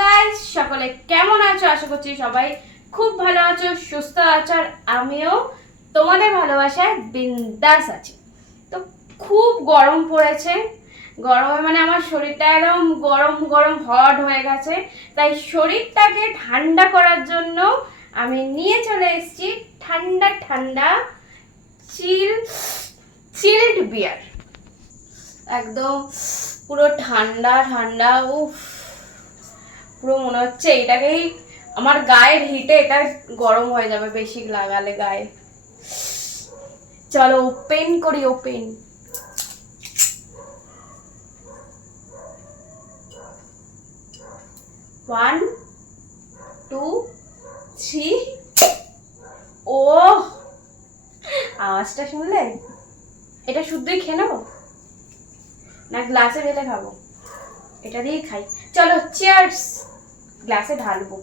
Guys, সকলে কেমন আছো? আশা করছি সবাই খুব ভালো আছো, সুস্থ আছো, আর আমিও তোমাদের ভালোবাসায় বিন্দাস আছি। তো খুব গরম পড়েছে, গরমে মানে আমার শরীরটা একদম গরম গরম হট হয়ে গেছে। তাই শরীরটাকে ঠান্ডা করার জন্য আমি নিয়ে চলে এসেছি ঠান্ডা ঠান্ডা চিল্ড বিয়ার। একদম পুরো ঠান্ডা ঠান্ডা। উফ, পুরো মনে হচ্ছে এটাকেই আমার গায়ের হিটে এটা গরম হয়ে যাবে বেশি লাগালে গায়ে। চলো ওপেন করি, ওপেন। One, two, three. ও, আওয়াজটা শুনলে? এটা শুদ্ধই খেয়ে নেবো না গ্লাসে ঢেলে খাবো? এটা দিয়েই খাই। চলো চিয়ার্স, গ্লাসে ঢালবো।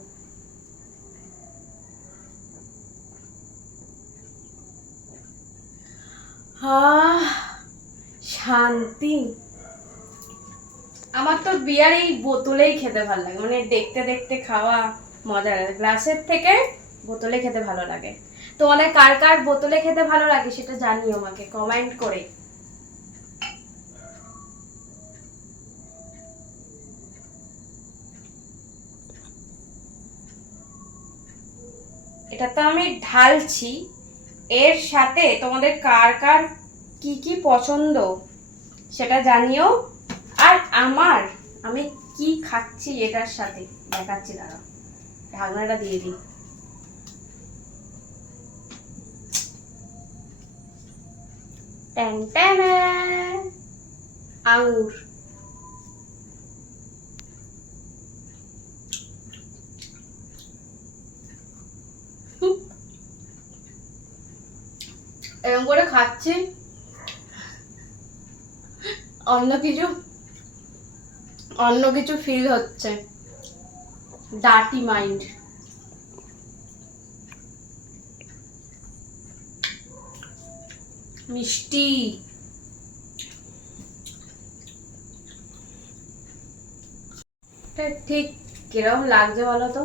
শান্তি। আমার তো বিয়ার এই বোতলেই খেতে ভালো লাগে, মানে দেখতে দেখতে খাওয়া মজা লাগে। গ্লাসের থেকে বোতলে খেতে ভালো লাগে। তোমাদের কার কার বোতলে খেতে ভালো লাগে সেটা জানিও আমাকে কমেন্ট করে। এটা তো আমি ঢালছি, এর সাথে তোমাদের কার কার কি কি পছন্দ সেটা জানিও। আর আমি কি খাচ্ছি এটার সাথে দেখাচ্ছি, দাঁড়াও ঢাকনাটা দিয়ে দিই। আঙুর। এরকম করে খাচ্ছি, অন্য কিছু ফিল হচ্ছে। Dirty mind. মিষ্টি। ঠিক কিরকম লাগছে বলো তো?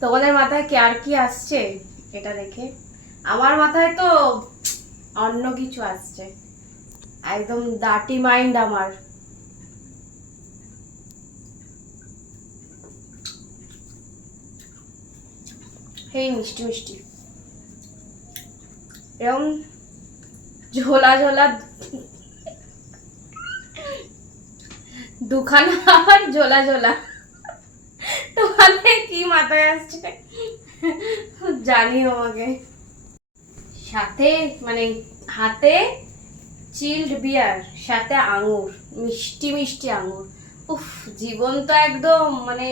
তোমাদের মাথায় কি আর কি আসছে এটা দেখে? আমার মাথায় তো অন্য কিছু আসছে, একদম ডার্টি মাইন্ড আমার। এই মিষ্টি মিষ্টি এরকম ঝোলা ঝোলা দুখানা আবার ঝোলা ঝোলা। তোমাদের কি মাথায় আসছে জানিও আমাকে। সাথে মানে হাতে চিল্ড বিয়ার, সাথে আঙুর, মিষ্টি মিষ্টি আঙুর। উফ, জীবন তো একদম মানে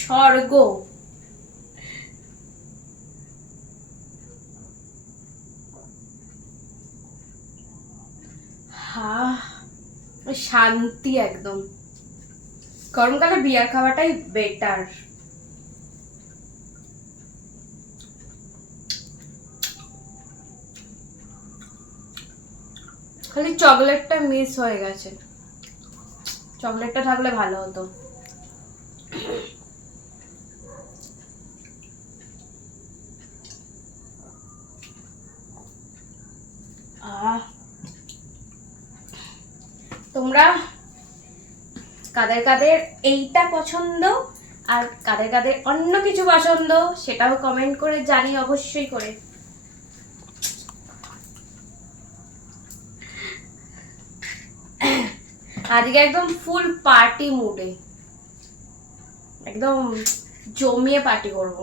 স্বর্গ। হা, শান্তি একদম। গরমকালে বিয়ার খাওয়াটাই বেটার। খালি চকলেটটা মিস হয়ে গেছে, চকলেটটা থাকলে ভালো হতো। তোমরা কাদের কাদের এইটা পছন্দ আর কাদের কাদের অন্য কিছু পছন্দ সেটাও কমেন্ট করে জানি অবশ্যই করে। আজকে একদম ফুল পার্টি মুডে, একদম জমিয়ে পার্টি করব।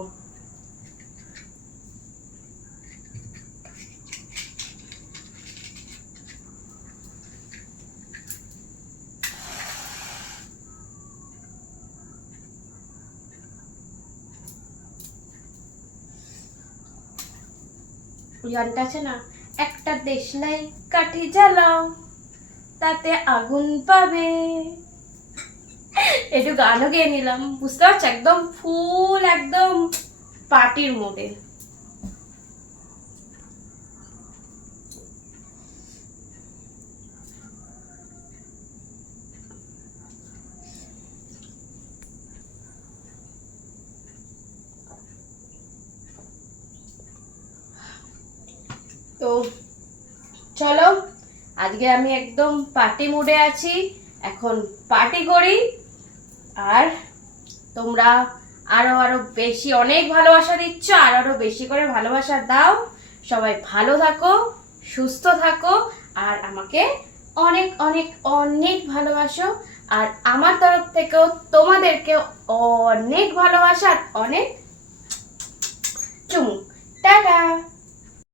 গানটা আছে না, একটা দেশলাই কাঠি জ্বালাও তাতে আগুন পাবে, একটু গানও গেয়ে নিলাম। বুঝতে পারছো, একদম ফুল একদম পার্টির মুডে। তো চলো, আজকে আমি একদম পার্টি মুডে আছি, এখন পার্টি করি। আর তোমরা আরো আরো বেশি অনেক ভালোবাসা দিচ্ছ, আর আরো বেশি করে ভালোবাসা দাও। সবাই ভালো থাকো, সুস্থ থাকো, আর আমাকে অনেক অনেক অনেক ভালোবাসো। আর আমার তরফ থেকেও তোমাদেরকে অনেক ভালোবাসা, অনেক চুমু। টাটা।